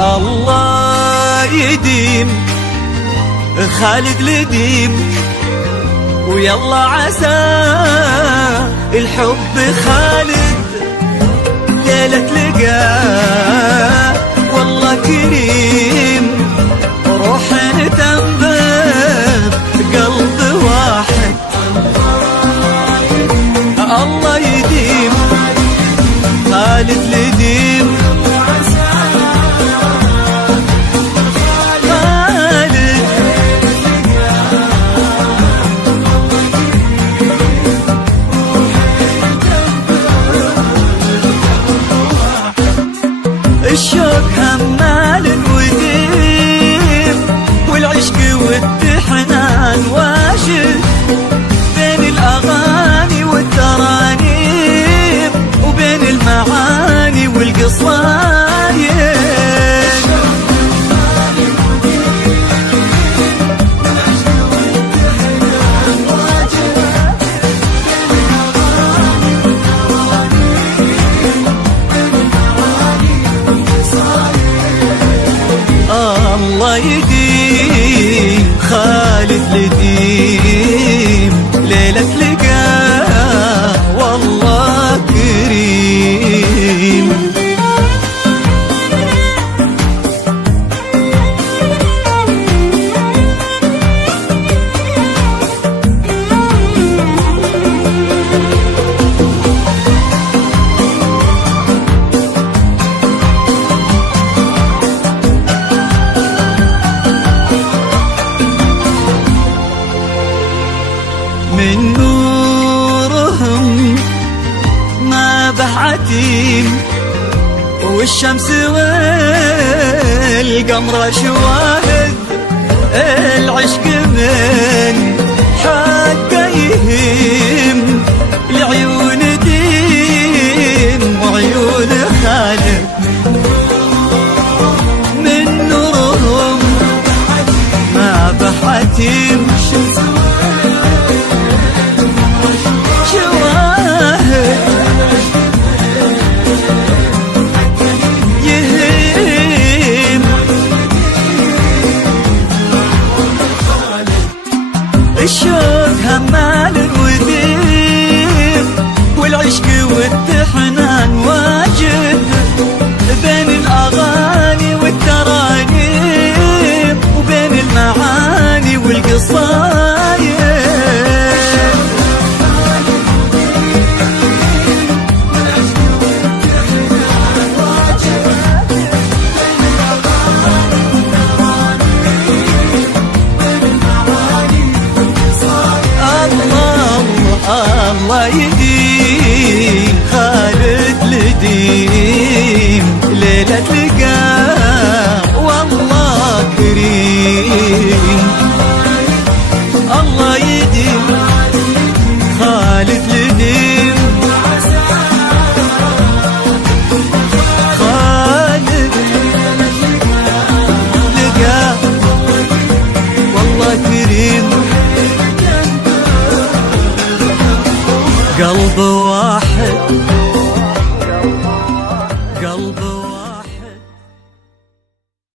الله يديم خالد لديم، ويلا عسى الحب خالد ليلة لقاه والله كريم، روح تنبض قلب واحد. الله يديم خالد لديم، الشوق همال وديم، والعشق والتحنان واجد بين الأغاني والترانيم، وبين المعاني والقصايد. الله يديم خالد لديم، ليلة لقاه والله كريم. من نورهم ما بعتيم، والشمس والقمر شواهد، العشق من حقه يهيم لعيون ديم وعيون خالد. من نورهم ما بعتيم، الشوق همال وديم، والعشق والتحنان واجد بين الأغاني والترانيم، وبين المعاني والقصايد. الله يديم خالد لديم، ليلة لقاه والله كريم. الله يديم خالد لديم، خالد لقاه والله كريم. قلب